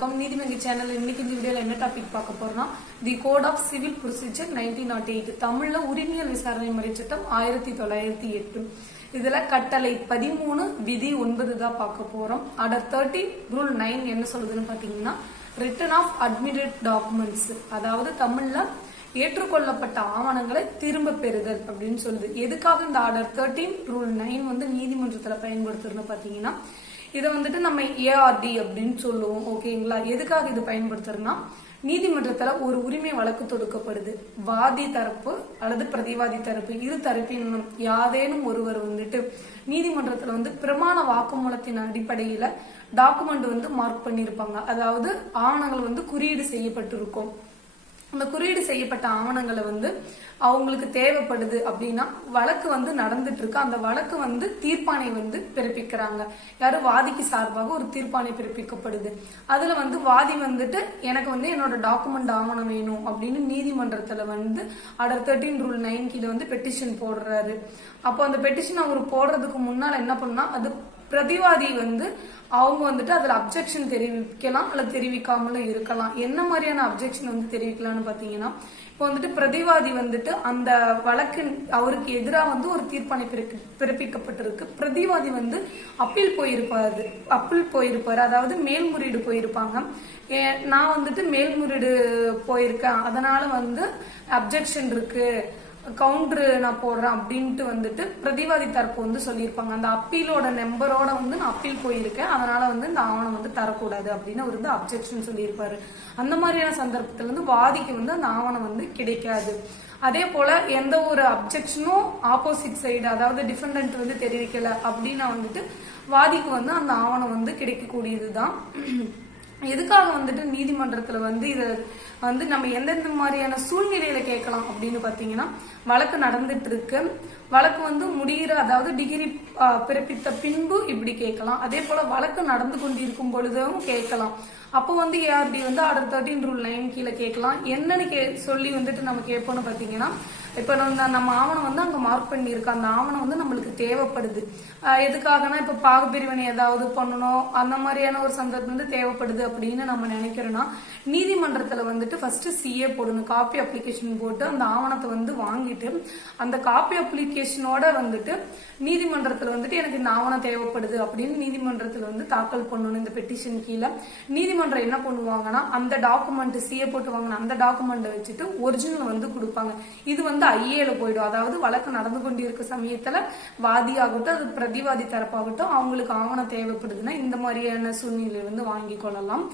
வணக்கம். நீதிமன்ற சேனல் இன்னைக்கு இந்த வீடியோல என்ன டாபிக் பார்க்க போறோம்னா தி கோட் ஆஃப் சிவில் ப்ரொசீஜர் 1908 தமிழ்ல உரிமையல் விசாரணை முறை சட்டம் 1908. இதுல கட்டளை 13 விதி 9 தான் பார்க்க போறோம். ஆர்டர் 30 ரூல் 9 என்ன சொல்லுதுன்னு பாத்தீங்கன்னா ரிட்டன் ஆஃப் அட்மிட்டட் டாக்குமெண்ட்ஸ், அதாவது தமிழ்ல ஏற்றுக்கொள்ளப்பட்ட ஆவணங்களை திரும்ப பெறுதல் அப்படின்னு சொல்லுது. எதுக்காக இந்த ஆர்டர் 13 ரூல் 9 வந்து நீதிமன்றத்துல பயன்படுத்துறதுன்னு பாத்தீங்கன்னா இதை வந்துட்டு நம்ம ஏஆர்டி அப்படின்னு சொல்லுவோம். ஓகேங்களா? எதுக்காக இது பயன்படுத்துறதுன்னா நீதிமன்றத்துல ஒரு உரிமை வழக்கு தொடுக்கப்படுது. வாதி தரப்பு அல்லது பிரதிவாதி தரப்பு இரு தரப்பினும் யாதேனும் ஒருவர் வந்துட்டு நீதிமன்றத்துல வந்து பிரமாண வாக்குமூலத்தின் அடிப்படையில டாக்குமெண்ட் வந்து மார்க் பண்ணிருப்பாங்க. அதாவது ஆவணங்கள் வந்து குறியீடு செய்யப்பட்டிருக்கும். அந்த குறியீடு செய்யப்பட்ட ஆவணங்களை வந்து அவங்களுக்கு தேவைப்படுது அப்படின்னா வழக்கு வந்து நடந்துட்டு இருக்கு. அந்த வழக்கு வந்து தீர்ப்பாணை வந்து பிறப்பிக்கிறாங்க. யாரும் வாதிக்கு சார்பாக ஒரு தீர்ப்பாணை பிறப்பிக்கப்படுது. அதுல வந்து வாதி வந்துட்டு எனக்கு வந்து என்னோட டாக்குமெண்ட் ஆவணம் வேணும் அப்படின்னு நீதிமன்றத்துல வந்து ஆர்டர் 13 ரூல் 9 கீழ வந்து பெட்டிஷன் போடுறாரு. அப்போ அந்த பெட்டிஷன் அவர் போடுறதுக்கு முன்னால என்ன பண்ணா அது பிரதிவாதி வந்து அவங்க வந்துட்டு அதுல அப்ஜெக்ஷன் தெரிவிக்கலாம் அல்லது தெரிவிக்காமலும் இருக்கலாம். என்ன மாதிரியான அப்ஜெக்ஷன் வந்து தெரிவிக்கலாம்னு பாத்தீங்கன்னா இப்போ வந்துட்டு பிரதிவாதி வந்துட்டு அந்த வழக்கின் அவருக்கு எதிராக வந்து ஒரு தீர்ப்பாணை பிறப்பிக்கப்பட்டிருக்கு. பிரதிவாதி வந்து அப்பீல் போயிருப்பாரு, அதாவது மேல்முறையீடு போயிருப்பாங்க. நான் வந்துட்டு மேல்முறையீடு போயிருக்கேன், அதனால வந்து அப்ஜெக்ஷன் இருக்கு, கவுண்டர் நான் போடுறேன் அப்படின்ட்டு வந்துட்டு பிரதிவாதி தரப்பு வந்து சொல்லியிருப்பாங்க. அந்த அப்பீலோட நம்பரோட வந்து நான் அப்பீல் போயிருக்கேன், அதனால வந்து இந்த ஆவணம் வந்து தரக்கூடாது அப்படின்னு அவர் வந்து அப்ஜெக்ஷன் சொல்லியிருப்பாரு. அந்த மாதிரியான சந்தர்ப்பத்துல வந்து வாதிக்கு வந்து அந்த ஆவணம் வந்து கிடைக்காது. அதே போல எந்த ஒரு அப்ஜெக்ஷனும் ஆப்போசிட் சைடு, அதாவது டிஃபெண்டன்ட் வந்து தெரிவிக்கல அப்படின்னா வந்துட்டு வாதிக்கு வந்து அந்த ஆவணம் வந்து கிடைக்கக்கூடியதுதான். எதுக்காக வந்துட்டு நீதிமன்றத்துல வந்து இத வந்து நம்ம எந்தெந்த மாதிரியான சூழ்நிலையில கேட்கலாம் அப்படின்னு பாத்தீங்கன்னா வழக்கு நடந்துட்டு இருக்கு, வழக்கு வந்து முடிகிற, அதாவது டிகிரி பிறப்பித்த பின்பு இப்படி கேட்கலாம். அதே போல வழக்கு நடந்து கொண்டிருக்கும் பொழுதும் கேட்கலாம். அப்போ வந்து ஏஆர்டி வந்து ஆர்டர் 13 ரூல் 9 கீழே கேட்கலாம். என்னன்னு சொல்லி வந்துட்டு நம்ம கேட்போம்னு பாத்தீங்கன்னா இப்ப நம்ம ஆவணம் வந்து அங்க மார்க் பண்ணிருக்கு, அந்த ஆவணம் வந்து நம்மளுக்கு தேவைப்படுது. எதுக்காகனா இப்ப பாகுபிரிவினை ஏதாவது பண்ணணும், அந்த மாதிரியான ஒரு சந்தர்ப்பம் வந்து தேவைப்படுது அப்படின்னு நம்ம நினைக்கிறோம்னா நீதிமன்றத்துல வந்துட்டு ஃபர்ஸ்ட் சிஏ போடணும். காப்பி அப்ளிகேஷன் போட்டு அந்த ஆவணத்தை வந்து வாங்கிட்டு அந்த காப்பி அப்ளிகேஷனோட வந்துட்டு நீதிமன்றத்துல வந்துட்டு எனக்கு இந்த ஆவணம் தேவைப்படுது அப்படின்னு நீதிமன்றத்துல வந்து தாக்கல் பண்ணணும். இந்த பெட்டிஷன் கீழே நீதிமன்றம் என்ன பண்ணுவாங்கன்னா அந்த டாக்குமெண்ட் சிஏ போட்டு வாங்கின அந்த டாக்குமெண்ட் வச்சுட்டு ஒரிஜினல் வந்து கொடுப்பாங்க. இது வந்து ஐஏல போயிடும். அதாவது வழக்கு நடந்து கொண்டிருக்க சமயத்துல வாதி ஆகட்டும் அது பிரதிவாதி தரப்பாகட்டும் அவங்களுக்கு ஆவணம் தேவைப்படுதுன்னா இந்த மாதிரியான சூழ்நிலை வந்து வாங்கி கொள்ளலாம்.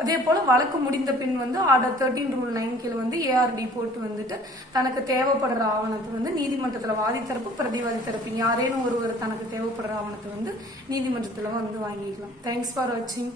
அதே போல வழக்கு முடிந்த பின் வந்து ஆர்டர் 13 ரூல் 9 கீழ வந்து ஏஆர்டி போட்டு வந்துட்டு தனக்கு தேவைப்படுற ஆவணத்தை வந்து நீதிமன்றத்துல வாதி தரப்பு பிரதிவாதி தரப்பு யாரேனும் ஒருவர் தனக்கு தேவைப்படுற ஆவணத்தை வந்து நீதிமன்றத்துல வந்து வாங்கிக்கலாம். தேங்க்ஸ் ஃபார் வாட்சிங்.